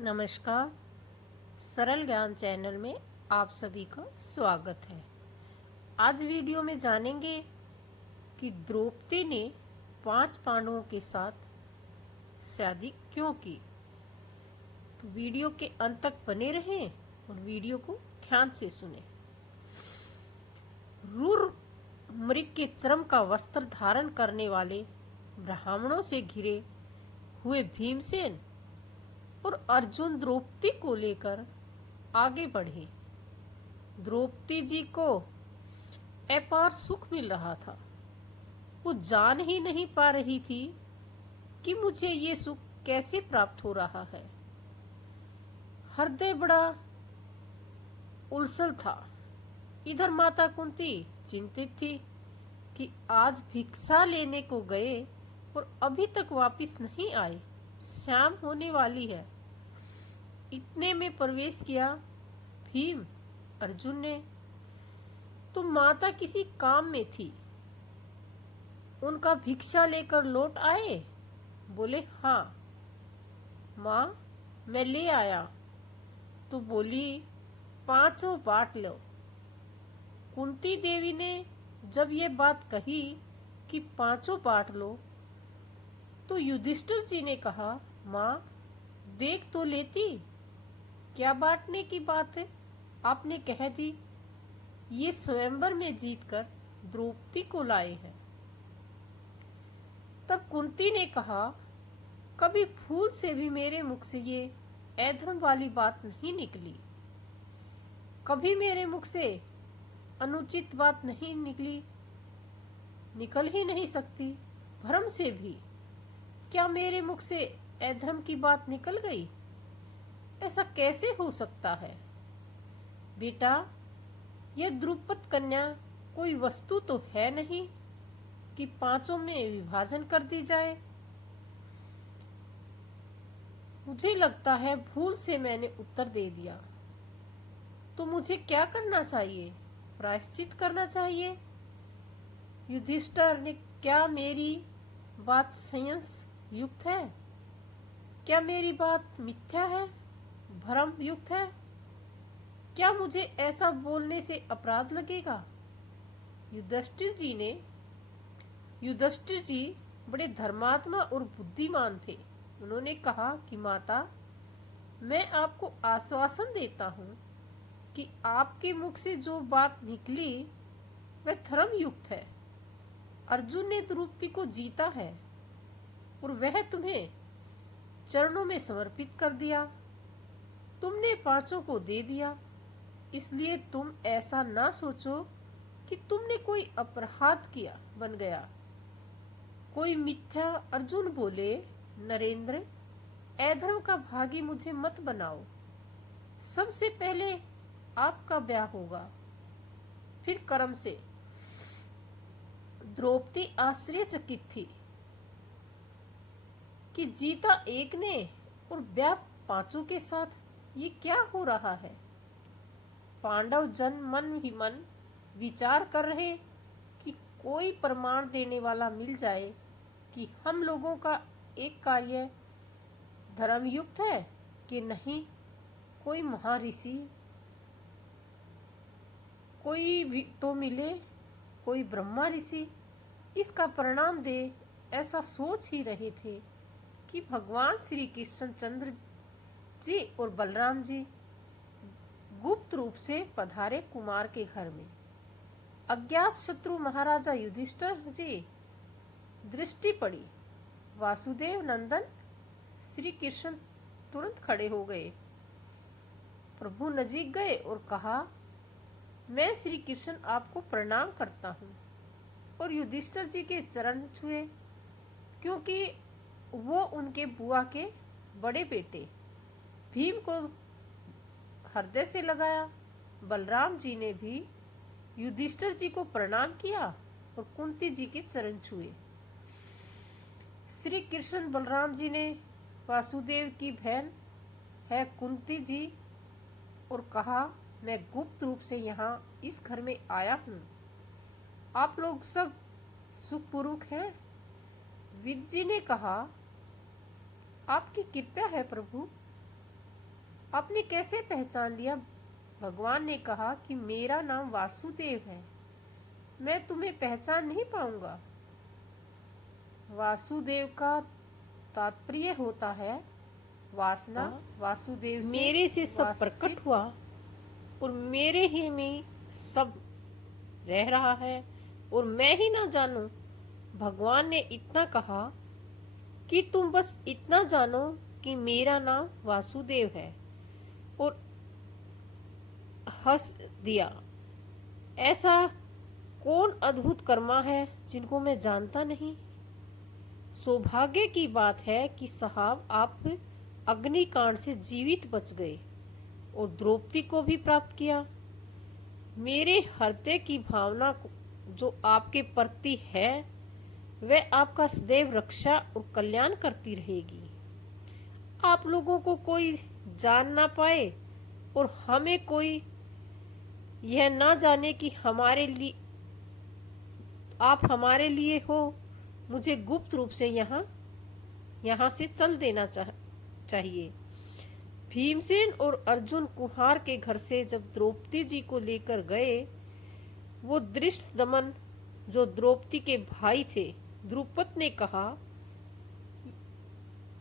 नमस्कार। सरल ज्ञान चैनल में आप सभी का स्वागत है। आज वीडियो में जानेंगे कि द्रौपदी ने 5 पांडवों के साथ शादी क्यों की। तो वीडियो के अंत तक बने रहें और वीडियो को ध्यान से सुने। रूर मृग के चर्म का वस्त्र धारण करने वाले ब्राह्मणों से घिरे हुए भीमसेन और अर्जुन द्रौपदी को लेकर आगे बढ़े। द्रौपदी जी को अपार सुख मिल रहा था। वो जान ही नहीं पा रही थी कि मुझे ये सुख कैसे प्राप्त हो रहा है। हृदय बड़ा उलझल था। इधर माता कुंती चिंतित थी कि आज भिक्षा लेने को गए और अभी तक वापस नहीं आए, शाम होने वाली है। इतने में प्रवेश किया भीम अर्जुन ने। तो माता किसी काम में थी, उनका भिक्षा लेकर लौट आए। बोले हाँ माँ मैं ले आया। तो बोली 5 बांट लो। कुंती देवी ने जब ये बात कही कि 5 बांट लो, तो युधिष्ठिर जी ने कहा माँ देख तो लेती, क्या बांटने की बात है, आपने कह दी। ये स्वयंवर में जीतकर द्रौपदी को लाए हैं। तब कुंती ने कहा कभी फूल से भी मेरे मुख से ये अधर्म वाली बात नहीं निकली, कभी मेरे मुख से अनुचित बात नहीं निकली, निकल ही नहीं सकती। भ्रम से भी क्या मेरे मुख से अधर्म की बात निकल गई? ऐसा कैसे हो सकता है? बेटा यह द्रुपद कन्या कोई वस्तु तो है नहीं कि 5 में विभाजन कर दी जाए। मुझे लगता है भूल से मैंने उत्तर दे दिया। तो मुझे क्या करना चाहिए? प्रायश्चित करना चाहिए। युधिष्ठिर ने क्या मेरी बात संयस युक्त है? क्या मेरी बात मिथ्या है, भ्रम युक्त है? क्या मुझे ऐसा बोलने से अपराध लगेगा? युधिष्ठिर जी बड़े धर्मात्मा और बुद्धिमान थे। उन्होंने कहा कि माता मैं आपको आश्वासन देता हूँ कि आपके मुख से जो बात निकली वह धर्म युक्त है। अर्जुन ने द्रौपदी को जीता है और वह तुम्हें चरणों में समर्पित कर दिया। तुमने 5 को दे दिया, इसलिए तुम ऐसा ना सोचो कि तुमने कोई अपराध किया बन गया, कोई मिथ्या। अर्जुन बोले नरेंद्र अधर्म का भागी मुझे मत बनाओ। सबसे पहले आपका ब्याह होगा, फिर कर्म से। द्रौपदी आश्चर्यचकित थी कि जीता एक ने और ब्याह 5 के साथ, ये क्या हो रहा है? पांडव जन मन ही मन विचार कर रहे कि कोई प्रमाण देने वाला मिल जाए कि हम लोगों का एक कार्य धर्मयुक्त है कि नहीं। कोई महर्षि कोई भी तो मिले, कोई ब्रह्मा ऋषि इसका परिणाम दे, ऐसा सोच ही रहे थे कि भगवान श्री कृष्ण चंद्र जी और बलराम जी गुप्त रूप से पधारे कुमार के घर में। अज्ञात शत्रु महाराजा युधिष्ठिर जी दृष्टि पड़ी। वासुदेव नंदन श्री कृष्ण तुरंत खड़े हो गए। प्रभु नजीक गए और कहा मैं श्री कृष्ण आपको प्रणाम करता हूँ। और युधिष्ठिर जी के चरण छुए, क्योंकि वो उनके बुआ के बड़े बेटे भीम को हृदय से लगाया। बलराम जी ने भी युधिष्ठिर जी को प्रणाम किया और कुंती जी के चरण छुए। श्री कृष्ण बलराम जी ने वासुदेव की बहन है कुंती जी और कहा मैं गुप्त रूप से यहाँ इस घर में आया हूँ। आप लोग सब सुखपूर्वक हैं? विद जी ने कहा आपकी कृपा है प्रभु। आपने कैसे पहचान लिया? भगवान ने कहा कि मेरा नाम वासुदेव है, मैं तुम्हें पहचान नहीं पाऊंगा। वासुदेव का तात्पर्य होता है वासना। वासुदेव मेरे से सब प्रकट हुआ और मेरे ही में सब रह रहा है और मैं ही ना जानूं। भगवान ने इतना कहा कि तुम बस इतना जानो कि मेरा नाम वासुदेव है, और हंस दिया। ऐसा कौन अद्भुत कर्मा है जिनको मैं जानता नहीं? सौभाग्य की बात है कि साहब आप अग्निकांड से जीवित बच गए और द्रौपदी को भी प्राप्त किया। मेरे हृदय की भावना जो आपके प्रति है वह आपका सदैव रक्षा और कल्याण करती रहेगी। आप लोगों को कोई जान ना पाए और हमें कोई यह ना जाने कि आप हमारे लिए हो, मुझे गुप्त रूप से यहाँ से चल देना चाहिए। भीमसेन और अर्जुन कुम्हार के घर से जब द्रौपदी जी को लेकर गए, वो धृष्टद्युम्न जो द्रौपदी के भाई थे, द्रुपद ने कहा,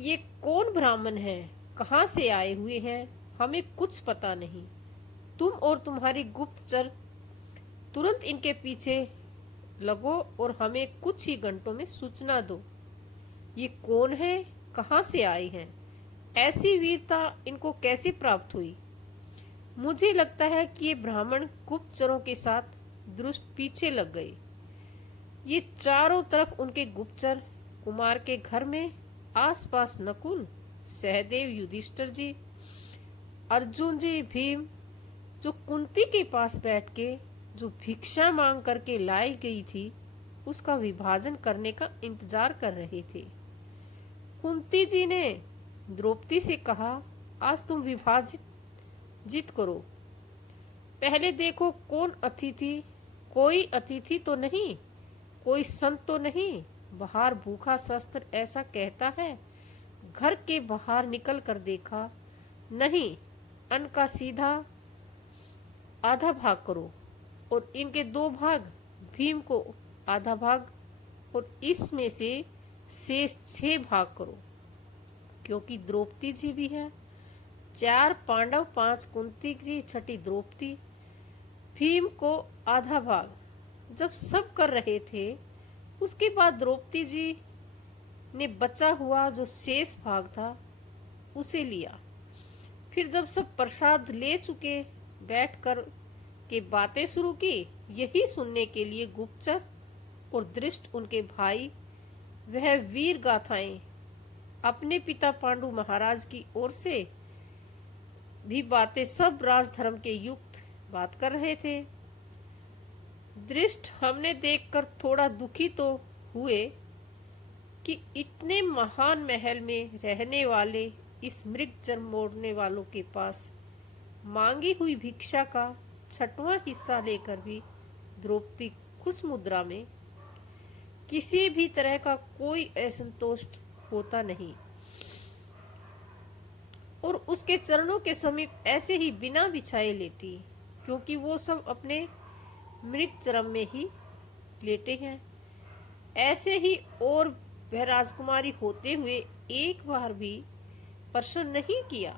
ये कौन ब्राह्मण है, कहाँ से आए हुए हैं, हमें कुछ पता नहीं। तुम और तुम्हारी गुप्तचर तुरंत इनके पीछे लगो और हमें कुछ ही घंटों में सूचना दो। ये कौन है, कहाँ से आए हैं, ऐसी वीरता इनको कैसे प्राप्त हुई? मुझे लगता है कि ये ब्राह्मण गुप्तचरों के साथ दुष्ट पीछे लग गए। ये चारों तरफ उनके गुप्तचर कुमार के घर में आसपास नकुल, सहदेव, युधिष्ठिर जी, अर्जुन जी, भीम जो कुंती के पास बैठ के जो भिक्षा मांग करके लाई गई थी उसका विभाजन करने का इंतजार कर रहे थे। कुंती जी ने द्रौपदी से कहा, आज तुम विभाजित करो, पहले देखो कौन अतिथि, कोई अतिथि तो नहीं, कोई संत तो नहीं, बाहर भूखा शस्त्र ऐसा कहता है। घर के बाहर निकल कर देखा, नहीं, अन्न का सीधा आधा भाग करो और इनके 2 भाग, भीम को आधा भाग और इसमें से शेष 6 भाग करो, क्योंकि द्रौपदी जी भी है। 4 पांडव, 5 कुंती जी, 6 द्रौपदी। भीम को आधा भाग। जब सब कर रहे थे उसके बाद द्रौपदी जी ने बचा हुआ जो शेष भाग था उसे लिया। फिर जब सब प्रसाद ले चुके, बैठकर के बातें शुरू की, यही सुनने के लिए गुप्तचर और दृष्ट उनके भाई वह वीर गाथाएं अपने पिता पांडु महाराज की ओर से भी बातें सब राजधर्म के युक्त बात कर रहे थे। दृष्ट हमने देखकर थोड़ा दुखी तो हुए कि इतने महान महल में रहने वाले इस मृग जन्म मोड़ने वालों के पास मांगी हुई भिक्षा का 6वां हिस्सा लेकर भी द्रौपदी खुश मुद्रा में किसी भी तरह का कोई असंतोष होता नहीं और उसके चरणों के समीप ऐसे ही बिना बिछाए लेटी, क्योंकि वो सब अपने मृग चरम में ही लेटे हैं। ऐसे ही और वह राजकुमारी होते हुए एक बार भी प्रश्न नहीं किया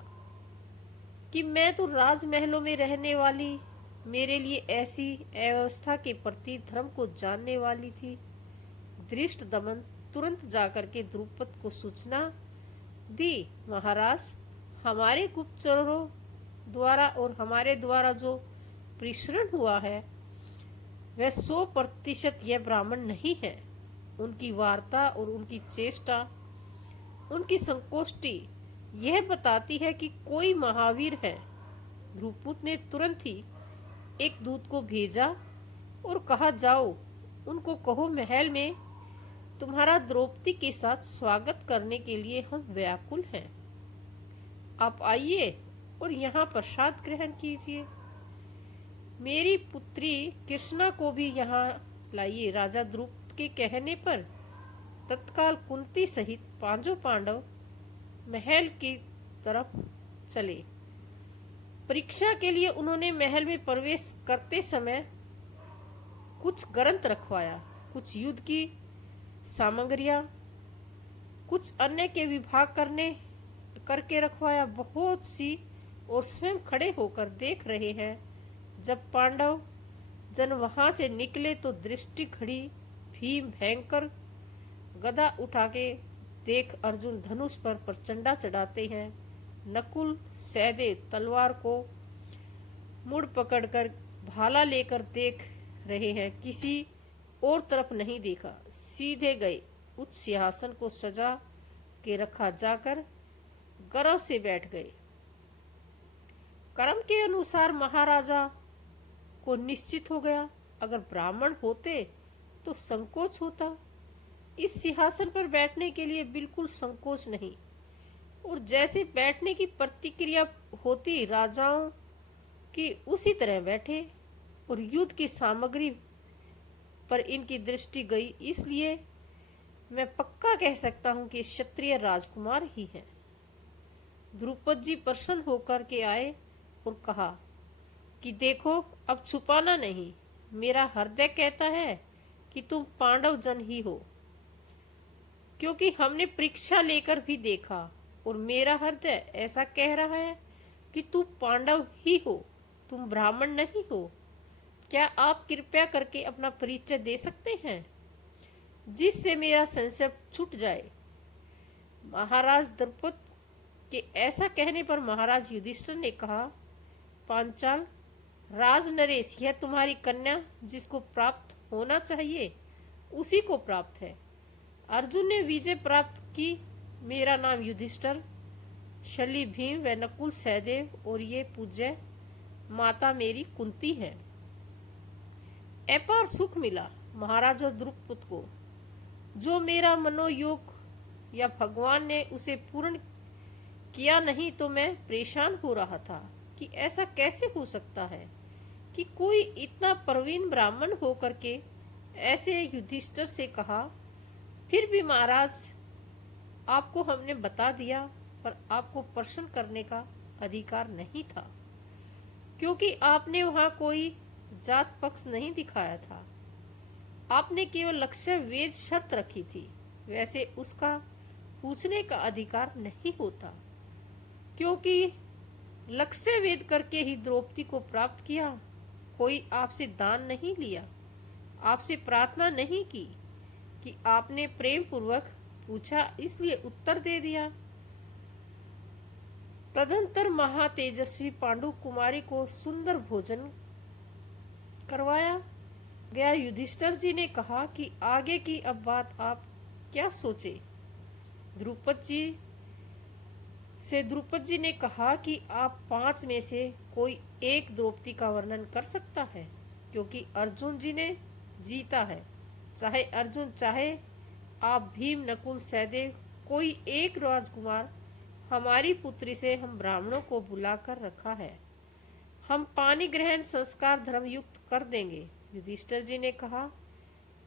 कि मैं तो राजमहलों में रहने वाली, मेरे लिए ऐसी अव्यवस्था के प्रति धर्म को जानने वाली थी। धृष्टद्युम्न तुरंत जाकर के द्रुपद को सूचना दी, महाराज, हमारे गुप्तचरों द्वारा और हमारे द्वारा जो प्रेषण हुआ है वह 100% यह ब्राह्मण नहीं है। उनकी वार्ता और उनकी चेष्टा, उनकी संकोष्ठी यह बताती है कि कोई महावीर है। द्रुपद ने तुरंत ही एक दूत को भेजा और कहा, जाओ उनको कहो महल में तुम्हारा द्रौपदी के साथ स्वागत करने के लिए हम व्याकुल हैं। आप आइए और यहाँ प्रसाद ग्रहण कीजिए। मेरी पुत्री कृष्णा को भी यहाँ लाइए। राजा द्रुपद के कहने पर तत्काल कुंती सहित 5 पांडव महल की तरफ चले। परीक्षा के लिए उन्होंने महल में प्रवेश करते समय कुछ ग्रंथ रखवाया, कुछ युद्ध की सामग्रियां, कुछ अन्य के विभाग करके रखवाया बहुत सी, और स्वयं खड़े होकर देख रहे हैं। जब पांडव जन वहां से निकले तो दृष्टि खड़ी। भीम भयंकर गदा उठा के देख अर्जुन धनुष पर प्रचंडा चढ़ाते हैं। नकुल सहदेव तलवार को मुड़ पकड़कर भाला लेकर देख रहे हैं। किसी और तरफ नहीं देखा, सीधे गए उच्च सिंहासन को सजा के रखा जाकर गर्व से बैठ गए। कर्म के अनुसार महाराजा को निश्चित हो गया, अगर ब्राह्मण होते तो संकोच होता। इस सिंहासन पर बैठने के लिए बिल्कुल संकोच नहीं, और जैसे बैठने की प्रतिक्रिया होती राजाओं की उसी तरह बैठे। और युद्ध की सामग्री पर इनकी दृष्टि गई, इसलिए मैं पक्का कह सकता हूं कि क्षत्रिय राजकुमार ही हैं। द्रुपद जी प्रसन्न होकर के आए और कहा कि देखो, अब छुपाना नहीं, मेरा हृदय कहता है कि तुम पांडव जन ही हो, क्योंकि हमने परीक्षा लेकर भी देखा, और मेरा हृदय ऐसा कह रहा है कि तुम पांडव ही हो, तुम ब्राह्मण नहीं हो। क्या आप कृपया करके अपना परिचय दे सकते हैं, जिससे मेरा संशय छूट जाए। महाराज द्रुपद के ऐसा कहने पर महाराज युधिष्ठिर ने कहा, पांचाल राज नरेश, यह तुम्हारी कन्या जिसको प्राप्त होना चाहिए उसी को प्राप्त है। अर्जुन ने विजय प्राप्त की। मेरा नाम युधिष्ठिर, शली भीम व नकुल सहदेव, और ये पूज्य माता मेरी कुंती है। अपार सुख मिला महाराजा द्रुपद को, जो मेरा मनोयोग या भगवान ने उसे पूर्ण किया नहीं तो मैं परेशान हो रहा था कि ऐसा कैसे हो सकता है कि कोई इतना प्रवीण ब्राह्मण होकर के ऐसे युधिष्ठिर से कहा। फिर भी महाराज, आपको हमने बता दिया, पर आपको प्रश्न करने का अधिकार नहीं था, क्योंकि आपने वहां कोई जात पक्ष नहीं दिखाया था। आपने केवल लक्ष्य वेद शर्त रखी थी, वैसे उसका पूछने का अधिकार नहीं होता, क्योंकि लक्ष्य वेद करके ही द्रौपदी को प्राप्त किया। कोई आपसे दान नहीं लिया, आपसे प्रार्थना नहीं की कि आपने प्रेम पूर्वक पूछा, इसलिए उत्तर दे दिया। तदंतर महातेजस्वी पांडु कुमारी को सुंदर भोजन करवाया गया। युधिष्ठिर जी ने कहा कि आगे की अब बात आप क्या सोचे। द्रुपद जी ने कहा कि आप 5 में से कोई एक द्रौपदी का वर्णन कर सकता है, क्योंकि अर्जुन जी ने जीता है। चाहे अर्जुन, चाहे आप भीम, नकुल, सहदेव, कोई एक राजकुमार हमारी पुत्री से हम ब्राह्मणों को बुलाकर रखा है। हम पानी ग्रहण संस्कार धर्म युक्त कर देंगे। युधिष्ठिर जी ने कहा,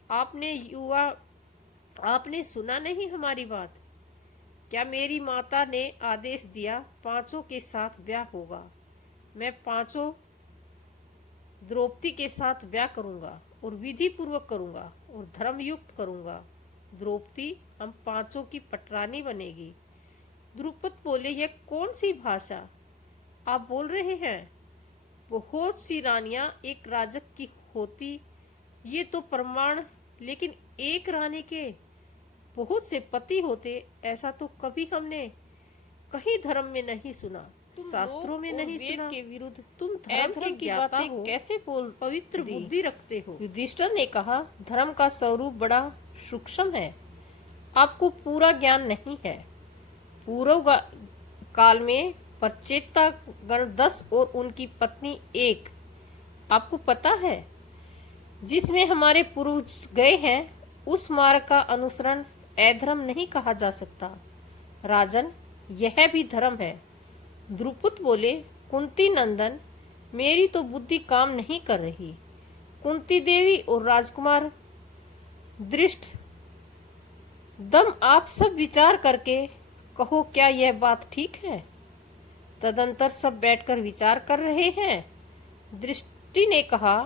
आपने सुना नहीं हमारी बात? क्या मेरी माता ने आदेश दिया 5 के साथ ब्याह होगा। मैं 5 द्रौपदी के साथ ब्याह करूंगा और विधि पूर्वक करूंगा और धर्म युक्त करूंगा। द्रौपदी हम 5 की पटरानी बनेगी। द्रुपद बोले, यह कौन सी भाषा आप बोल रहे हैं? बहुत सी रानियां एक राजक की होती, ये तो प्रमाण, लेकिन एक रानी के बहुत से पति होते, ऐसा तो कभी हमने कहीं धर्म में नहीं सुना, शास्त्रों में नहीं सुना। के विरुद्ध तुम धर्म की बातें कैसे बोल पवित्र बुद्धि रखते हो? युधिष्ठिर ने कहा, धर्म का स्वरूप बड़ा सूक्ष्म है, आपको पूरा ज्ञान नहीं है। पूर्व काल में प्रचेता गण 10 और उनकी पत्नी 1, आपको पता है, जिसमें हमारे पूर्वज गए हैं, उस मार्ग का अनुसरण अधर्म नहीं कहा जा सकता। राजन, यह भी धर्म है। द्रुपद बोले, कुंती नंदन, मेरी तो बुद्धि काम नहीं कर रही। कुंती देवी और राजकुमार दृष्ट दम, आप सब विचार करके कहो, क्या यह बात ठीक है? तदंतर सब बैठकर विचार कर रहे हैं। दृष्टि ने कहा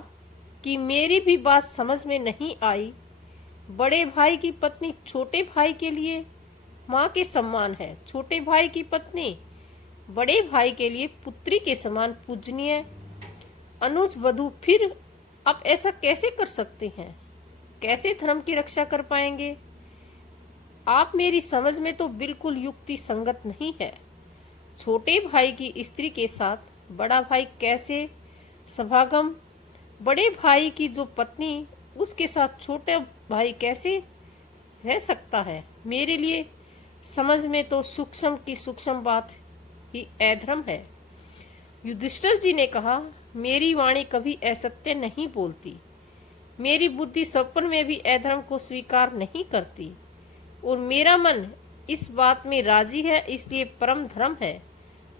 कि मेरी भी बात समझ में नहीं आई। बड़े भाई की पत्नी छोटे भाई के लिए माँ के समान है, छोटे भाई की पत्नी बड़े भाई के लिए पुत्री के समान पूजनीय। अनुज वधू फिर आप ऐसा कैसे कर सकते हैं? कैसे धर्म की रक्षा कर पाएंगे? आप मेरी समझ में तो बिल्कुल युक्ति संगत नहीं है। छोटे भाई की स्त्री के साथ बड़ा भाई कैसे सभागम? बड़े भाई की जो पत्नी उसके साथ छोटा भाई कैसे रह सकता है? मेरे लिए समझ में तो सूक्ष्म की सूक्ष्म बात ही अधर्म है। युधिष्ठिर जी ने कहा, मेरी वाणी कभी असत्य नहीं बोलती। मेरी बुद्धि स्वप्न में भी अधर्म को स्वीकार नहीं करती और मेरा मन इस बात में राजी है, इसलिए परम धर्म है।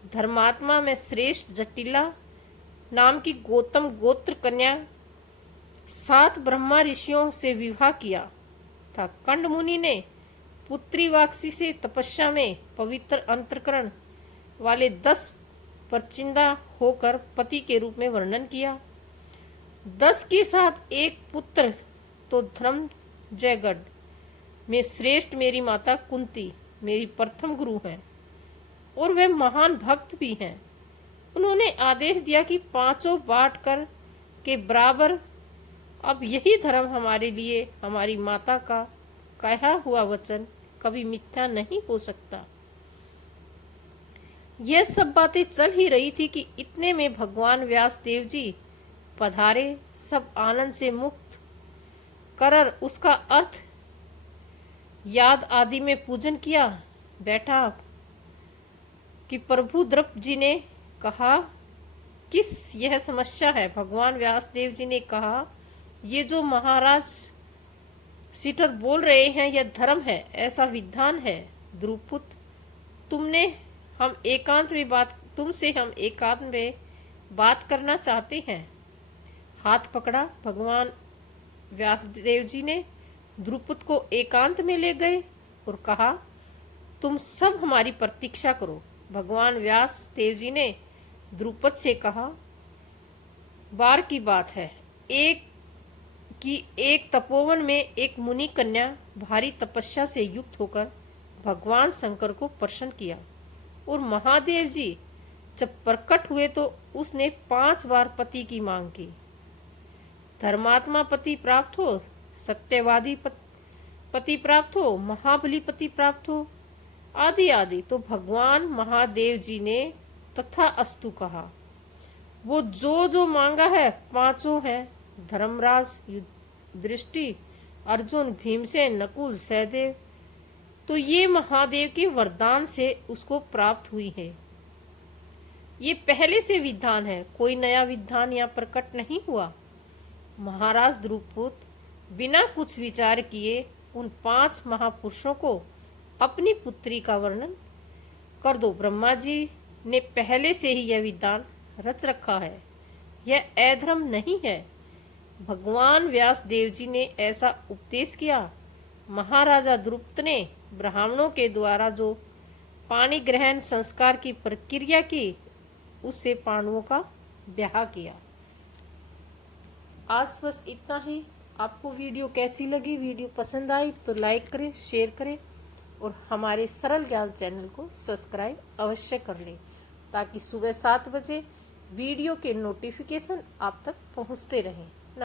धर्मात्मा में श्रेष्ठ जटिला नाम की गौतम गोत्र कन्या 7 ब्रह्मा ऋषियों से विवाह किया था। कंड मुनि ने पुत्री वाक्सी से तपस्या में पवित्र अंतःकरण वाले 10 परचिंदा होकर पति के रूप में वर्णन किया। 10 के साथ एक पुत्र तो धर्म जयगढ़ में श्रेष्ठ मेरी माता कुंती मेरी प्रथम गुरु है और वे महान भक्त भी हैं। उन्होंने आदेश दिया कि 5 बांट कर के बराबर। अब यही धर्म हमारे लिए हमारी माता का कहा हुआ वचन कभी मिथ्या नहीं हो सकता। यह सब बातें चल ही रही थी कि इतने में भगवान व्यास देव जी पधारे। सब आनंद से मुक्त कर उसका अर्थ याद आदि में पूजन किया। बैठा कि प्रभु द्रौपदी जी ने कहा, किस यह समस्या है? भगवान व्यास देव जी ने कहा, ये जो महाराज सीटर बोल रहे हैं यह धर्म है, ऐसा विधान है। द्रुपद, तुमसे हम एकांत में बात करना चाहते हैं। हाथ पकड़ा। भगवान व्यासदेव जी ने द्रुपद को एकांत में ले गए और कहा, तुम सब हमारी प्रतीक्षा करो। भगवान व्यास देव जी ने द्रुपद से कहा, बार की बात है एक तपोवन में एक मुनि कन्या भारी तपस्या से युक्त होकर भगवान शंकर को प्रसन्न किया और महादेव जी जब प्रकट हुए तो उसने 5 बार पति की मांग की। धर्मात्मा पति प्राप्त हो, सत्यवादी पति प्राप्त हो, महाबली पति प्राप्त हो, आदि आदि। तो भगवान महादेव जी ने तथा अस्तु कहा। वो जो मांगा है 5 है। धर्मराज, दृष्टि, अर्जुन, भीमसेन, नकुल, सहदेव, तो ये महादेव के वरदान से उसको प्राप्त हुई है। ये पहले से विधान है, कोई नया विधान यहाँ प्रकट नहीं हुआ। महाराज द्रुपद बिना कुछ विचार किए उन 5 महापुरुषों को अपनी पुत्री का वर्णन कर दो। ब्रह्मा जी ने पहले से ही यह विधान रच रखा है, यह अधर्म नहीं है। भगवान व्यास देव जी ने ऐसा उपदेश किया। महाराजा द्रुपद ने ब्राह्मणों के द्वारा जो पानी ग्रहण संस्कार की प्रक्रिया की, उससे पांडवों का ब्याह किया। आज बस इतना ही। आपको वीडियो कैसी लगी? वीडियो पसंद आई तो लाइक करें, शेयर करें और हमारे सरल ज्ञान चैनल को सब्सक्राइब अवश्य कर लें, ताकि सुबह 7 बजे वीडियो के नोटिफिकेशन आप तक पहुंचते रहें।